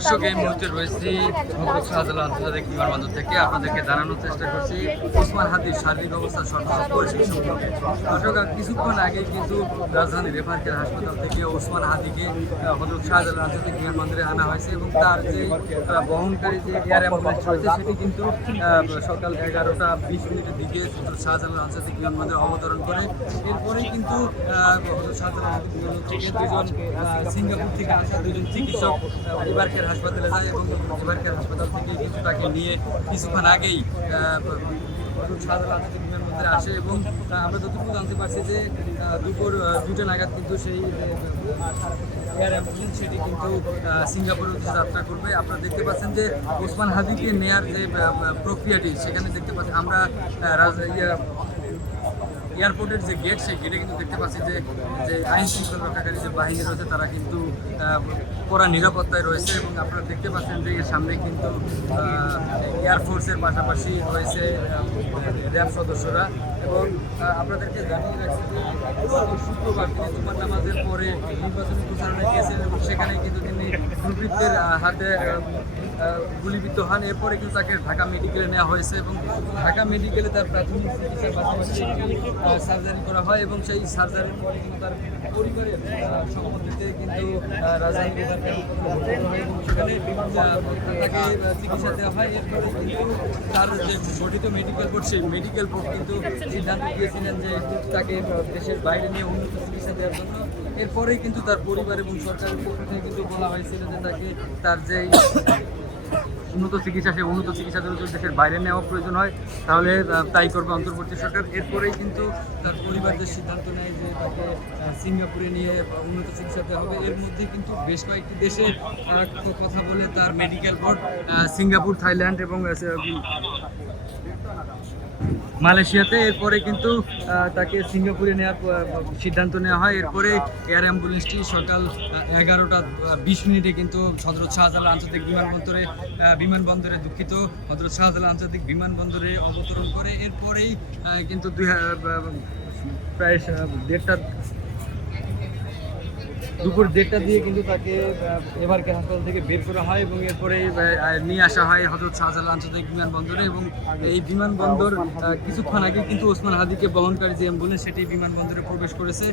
দর্শক এই মুহূর্তে রয়েছি শাহজালাল আন্তর্জাতিক বিমানবন্দর থেকে আপনাদেরকে জানানোর চেষ্টা করছি ওসমান হাদির শারীরিক অবস্থা সর্বোচ্চ পরিস্থিতি সম্পর্কে। দর্শক কিছুক্ষণ আগে কিন্তু রাজধানী রেফারেল হাসপাতাল থেকে ওসমান হাদিকে হযরত শাহজালাল আন্তর্জাতিক বিমানবন্দরে আনা হয়েছে এবং তার যে বহনকারী যে এয়ার অ্যাম্বুলেন্স রয়েছে সেটি কিন্তু সকাল 11:20 দিকে হযরত শাহজালাল আন্তর্জাতিক বিমানবন্দরে অবতরণ করে। এরপরেই কিন্তু হযরত শাহজালাল আন্তর্জাতিক বিমানবন্দর থেকে দুজন সিঙ্গাপুর থেকে আসা দুজন চিকিৎসক এবারকের হাসপাতালে যায় এবং এবারকের হাসপাতাল থেকে কিন্তু তাকে নিয়ে কিছুক্ষণ আগেই শাহজালাল আন্তর্জাতিক বিমানবন্দরে আসে এবং আমরা যতটুকু জানতে পারছি যে দুপুর 2টা নাগাদ কিন্তু সেই এয়ার অ্যাম্বুলেন্স সেটি কিন্তু সিঙ্গাপুরের উদ্দেশ্যে যাত্রা করবে। আপনারা দেখতে পাচ্ছেন যে ওসমান হাদিকে নেয়ার যে প্রক্রিয়াটি সেখানে দেখতে পাচ্ছি আমরা এয়ারপোর্টের যে গেট সেই গেটে কিন্তু দেখতে পাচ্ছি যে আইন শৃঙ্খলা রক্ষাকারী যে বাহিনী রয়েছে তারা কিন্তু কড়া নিরাপত্তায় রয়েছে এবং আপনারা দেখতে পাচ্ছেন যে এর সামনে কিন্তু এয়ারফোর্সের পাশাপাশি রয়েছে র্যাব সদস্যরা এবং আপনাদেরকে জানিয়ে রাখছি যে শুক্রবার তিনি জুমার নামাজের পরে নির্বাচনী প্রচারণায় গিয়েছেন এবং সেখানে কিন্তু তিনি দুর্বৃত্তের হাতে গুলিবিদ্ধ হন। এরপরে কিন্তু তাকে ঢাকা মেডিকেলে নেওয়া হয়েছে এবং ঢাকা মেডিকেলে তার প্রাথমিক চিকিৎসার পাশাপাশি সার্জারি করা হয় এবং সেই সার্জারির পরে কিন্তু তার পরিবারের সম্পত্তিতে কিন্তু রাজধানী হয় এবং সেখানে তাকে চিকিৎসা দেওয়া হয়। এরপরে কিন্তু তার যে গঠিত মেডিকেল বোর্ড সেই মেডিকেল বোর্ড কিন্তু সিদ্ধান্ত দিয়েছিলেন যে তাকে দেশের বাইরে নিয়ে উন্নত চিকিৎসা দেওয়ার জন্য। এরপরেই কিন্তু তার পরিবার এবং সরকারের পক্ষ থেকে কিন্তু বলা হয়েছিল যে তাকে তার যে উন্নত চিকিৎসা সেই উন্নত চিকিৎসার জন্য যদি দেশের বাইরে নেওয়া প্রয়োজন হয় তাহলে তাই করবে অন্তর্বর্তী সরকার। এরপরেই কিন্তু তার পরিবার যে সিদ্ধান্ত নেয় যে তাকে সিঙ্গাপুরে নিয়ে উন্নত চিকিৎসা দেওয়া হবে। এর মধ্যে কিন্তু বেশ কয়েকটি দেশে কথা বলে তার মেডিকেল বোর্ড সিঙ্গাপুর, থাইল্যান্ড এবং মালয়েশিয়াতে। এরপরে কিন্তু তাকে সিঙ্গাপুরে নেওয়ার সিদ্ধান্ত নেওয়া হয়। এরপরে এয়ার অ্যাম্বুলেন্সটি সকাল 11:20 কিন্তু হযরত শাহজালাল আন্তর্জাতিক বিমানবন্দরে হযরত শাহজালাল আন্তর্জাতিক বিমানবন্দরে অবতরণ করে। এরপরেই কিন্তু প্রায় দুপুর 1:30 দিয়ে কিন্তু তাকে এবারকে হাসপাতাল থেকে বের করা হয় এবং এরপরে নিয়ে আসা হয় হযরত শাহজালাল আন্তর্জাতিক বিমানবন্দরে এবং এই বিমানবন্দর কিছুক্ষণ আগে কিন্তু ওসমান হাদিকে বহনকারী যে অ্যাম্বুলেন্স সেটি বিমানবন্দরে প্রবেশ করেছে।